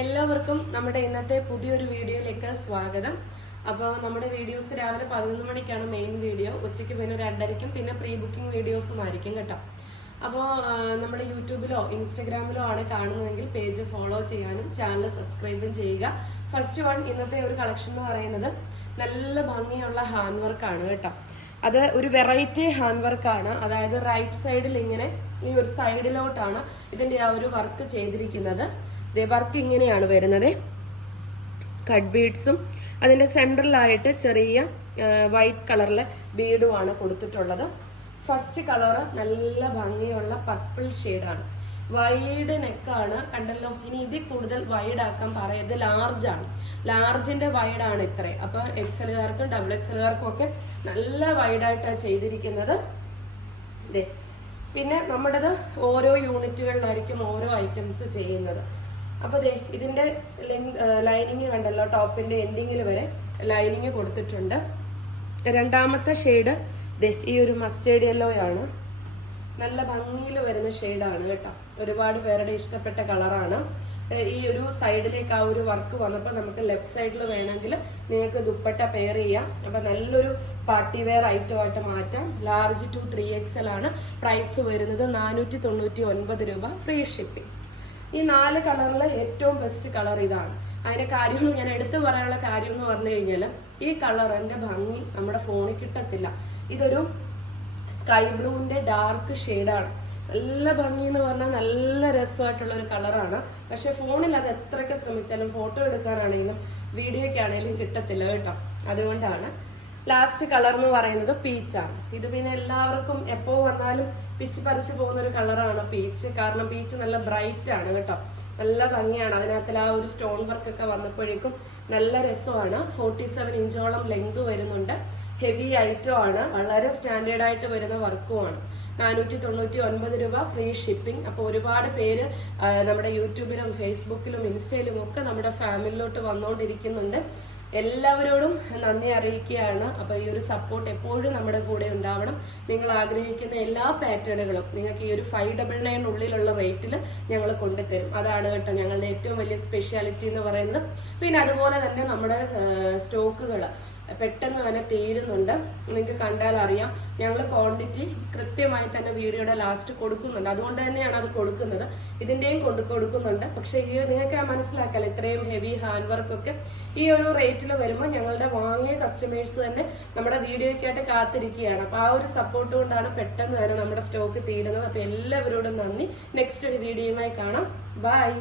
എല്ലാവർക്കും നമ്മുടെ ഇന്നത്തെ പുതിയൊരു വീഡിയോയിലേക്ക് സ്വാഗതം. അപ്പോൾ നമ്മുടെ വീഡിയോസ് രാവിലെ പതിനൊന്ന് മണിക്കാണ് മെയിൻ വീഡിയോ. ഉച്ചയ്ക്ക് പിന്നെ രണ്ടരയ്ക്കും പിന്നെ പ്രീ ബുക്കിംഗ് വീഡിയോസും ആയിരിക്കും കേട്ടോ. അപ്പോൾ നമ്മുടെ യൂട്യൂബിലോ ഇൻസ്റ്റഗ്രാമിലോ ആണ് കാണുന്നതെങ്കിൽ പേജ് ഫോളോ ചെയ്യാനും ചാനൽ സബ്സ്ക്രൈബും ചെയ്യുക. ഫസ്റ്റ് വൺ ഇന്നത്തെ ഒരു കളക്ഷൻ എന്ന് പറയുന്നത് നല്ല ഭംഗിയുള്ള ഹാൻഡ് വർക്കാണ് കേട്ടോ. അത് ഒരു വെറൈറ്റി ഹാൻഡ് വർക്കാണ് അതായത് റൈറ്റ് സൈഡിൽ ഇങ്ങനെ ഈ ഒരു സൈഡിലോട്ടാണ് ഇതിന്റെ ആ ഒരു വർക്ക് ചെയ്തിരിക്കുന്നത്. വർക്ക് ഇങ്ങനെയാണ് വരുന്നത്. കട്ട് ബീഡ്സും അതിന്റെ സെൻട്രലായിട്ട് ചെറിയ വൈറ്റ് കളറിലെ ബീഡുമാണ് കൊടുത്തിട്ടുള്ളത്. ഫസ്റ്റ് കളറ് നല്ല ഭംഗിയുള്ള പർപ്പിൾ ഷെയ്ഡാണ് വൈഡ് നെക്കാണ് കണ്ടല്ലോ? ഇനി ഇതിൽ കൂടുതൽ വൈഡ് ആക്കാൻ പറയുന്നത് ലാർജ് ആണ്. ലാർജിന്റെ വൈഡ് ആണ് ഇത്രേ. അപ്പൊ എക്സലുകാർക്കും ഡബിൾ എക്സലുകാർക്കും ഒക്കെ നല്ല വൈഡായിട്ടാണ് ചെയ്തിരിക്കുന്നത്. പിന്നെ നമ്മുടേത് ഓരോ യൂണിറ്റുകളിലായിരിക്കും ഓരോ ഐറ്റംസ് ചെയ്യുന്നത്. അപ്പൊ ദേ ഇതിന്റെ ലൈനിങ് കണ്ടല്ലോ ടോപ്പിന്റെ എൻഡിങ്ങിൽ വരെ ലൈനിങ് കൊടുത്തിട്ടുണ്ട്. രണ്ടാമത്തെ ഷെയ്ഡ് ദേ ഈ ഒരു മസ്റ്റേഡ് യെല്ലോ ആണ്. നല്ല ഭംഗിയിൽ വരുന്ന ഷെയ്ഡാണ് കേട്ടോ. ഒരുപാട് പേരുടെ ഇഷ്ടപ്പെട്ട കളറാണ് ഈ ഒരു സൈഡിലേക്ക് ആ ഒരു വർക്ക് വന്നപ്പോൾ നമുക്ക് ലെഫ്റ്റ് സൈഡിൽ വേണമെങ്കിൽ നിങ്ങൾക്ക് ദുപ്പട്ട പെയർ ചെയ്യാം. അപ്പൊ നല്ലൊരു പാർട്ടി വെയർ ഐറ്റമായിട്ട് മാറ്റാം. ലാർജ് ടു ത്രീ എക്സൽ ആണ്. പ്രൈസ് വരുന്നത് നാനൂറ്റി തൊണ്ണൂറ്റി ഒൻപത് രൂപ. ഫ്രീ ഷിപ്പിംഗ് ഈ നാല് കളറിലെ ഏറ്റവും ബെസ്റ്റ് കളർ ഇതാണ്. അതിന്റെ കാര്യങ്ങളും ഞാൻ എടുത്തു പറയാനുള്ള കാര്യം എന്ന് പറഞ്ഞു കഴിഞ്ഞാൽ ഈ കളറിന്റെ ഭംഗി നമ്മുടെ ഫോണിൽ കിട്ടത്തില്ല. ഇതൊരു സ്കൈ ബ്ലൂവിന്റെ ഡാർക്ക് ഷെയ്ഡാണ് നല്ല ഭംഗി എന്ന് പറഞ്ഞാൽ നല്ല രസമായിട്ടുള്ള ഒരു കളറാണ് പക്ഷെ ഫോണിൽ അത് എത്രയൊക്കെ ശ്രമിച്ചാലും ഫോട്ടോ എടുക്കാനാണെങ്കിലും വീഡിയോയ്ക്കാണെങ്കിലും കിട്ടത്തില്ല കേട്ടോ. അതുകൊണ്ടാണ് ലാസ്റ്റ് കളർ എന്ന് പറയുന്നത് പീച്ചാണ് ഇത് പിന്നെ എല്ലാവർക്കും എപ്പോ വന്നാലും പിച്ച് പറിച്ചു പോകുന്ന ഒരു കളറാണ് പീച്ച് കാരണം പീച്ച് നല്ല ബ്രൈറ്റ് ആണ് കേട്ടോ. നല്ല ഭംഗിയാണ്. അതിനകത്തിൽ ആ ഒരു സ്റ്റോൺ വർക്ക് ഒക്കെ വന്നപ്പോഴേക്കും നല്ല രസമാണ്. ഫോർട്ടി സെവൻ ഇഞ്ചോളം ലെങ്ത് വരുന്നുണ്ട്. ഹെവി ഐറ്റം ആണ്. വളരെ സ്റ്റാൻഡേർഡ് ആയിട്ട് വരുന്ന വർക്കുമാണ് നാനൂറ്റി തൊണ്ണൂറ്റി ഒൻപത് രൂപ ഫ്രീ ഷിപ്പിംഗ് അപ്പോൾ ഒരുപാട് പേര് നമ്മുടെ യൂട്യൂബിലും ഫേസ്ബുക്കിലും ഇൻസ്റ്റയിലും ഒക്കെ നമ്മുടെ ഫാമിലിയിലോട്ട് വന്നുകൊണ്ടിരിക്കുന്നുണ്ട് എല്ലാവരോടും നന്ദി അറിയിക്കുകയാണ്. അപ്പോൾ ഈ ഒരു സപ്പോർട്ട് എപ്പോഴും നമ്മുടെ കൂടെ ഉണ്ടാവണം. നിങ്ങൾ ആഗ്രഹിക്കുന്ന എല്ലാ പാറ്റേണുകളും നിങ്ങൾക്ക് ഈ ഒരു ഫൈവ് ഡബിൾ നയൻ ഉള്ളിലുള്ള റേറ്റിൽ ഞങ്ങൾ കൊണ്ടുതരും. അതാണ് കേട്ടോ ഞങ്ങളുടെ ഏറ്റവും വലിയ സ്പെഷ്യാലിറ്റി എന്ന് പറയുന്നത്. പിന്നെ അതുപോലെ തന്നെ നമ്മുടെ സ്റ്റോക്കുകൾ പെട്ടെന്ന് തന്നെ തീരുന്നുണ്ട്. നിങ്ങൾക്ക് കണ്ടാൽ അറിയാം. ഞങ്ങൾ ക്വാണ്ടിറ്റി കൃത്യമായി തന്നെ വീഡിയോയുടെ ലാസ്റ്റ് കൊടുക്കുന്നുണ്ട്. അതുകൊണ്ട് തന്നെയാണ് അത് കൊടുക്കുന്നത്. ഇതിന്റെയും കൊണ്ട് കൊടുക്കുന്നുണ്ട്. പക്ഷേ ഈ നിങ്ങൾക്ക് മനസ്സിലാക്കാല്ലോ ഇത്രയും ഹെവി ഹാൻഡ് വർക്കൊക്കെ ഈ ഒരു റേറ്റിൽ വരുമ്പോൾ ഞങ്ങളുടെ വാങ്ങിയ കസ്റ്റമേഴ്സ് തന്നെ നമ്മുടെ വീഡിയോയ്ക്കായിട്ട് കാത്തിരിക്കുകയാണ്. അപ്പോൾ ആ ഒരു സപ്പോർട്ട് കൊണ്ടാണ് പെട്ടെന്ന് തന്നെ നമ്മുടെ സ്റ്റോക്ക് തീരുന്നത്. അപ്പോൾ എല്ലാവരോടും നന്ദി. നെക്സ്റ്റ് ഒരു വീഡിയോയുമായി കാണാം. ബൈ